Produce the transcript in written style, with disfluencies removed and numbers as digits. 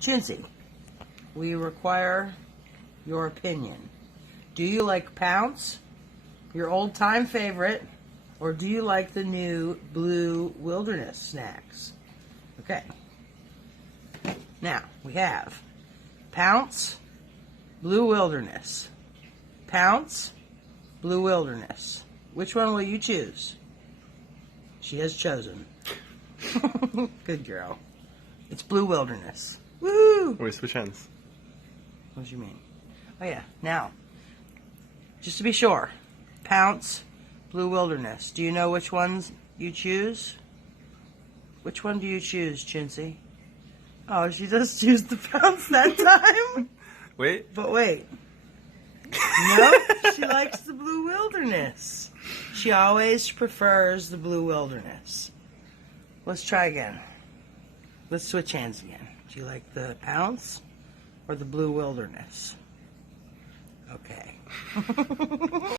Choonsie, we require your opinion. Do you like Pounce, your old-time favorite, or do you like the new Blue Wilderness snacks? Okay. Now, we have Pounce, Blue Wilderness. Pounce, Blue Wilderness. Which one will you choose? She has chosen. Good girl. It's Blue Wilderness. Woo! Wait, switch hands. What do you mean? Oh yeah. Now, just to be sure, Pounce, Blue Wilderness. Do you know which ones you choose? Which one do you choose, Choonsie? Oh, she does choose the Pounce that time. Wait. But wait. No, she likes the Blue Wilderness. She always prefers the Blue Wilderness. Let's try again. Let's switch hands again. Do you like the Pounce or the Blue Wilderness? Okay.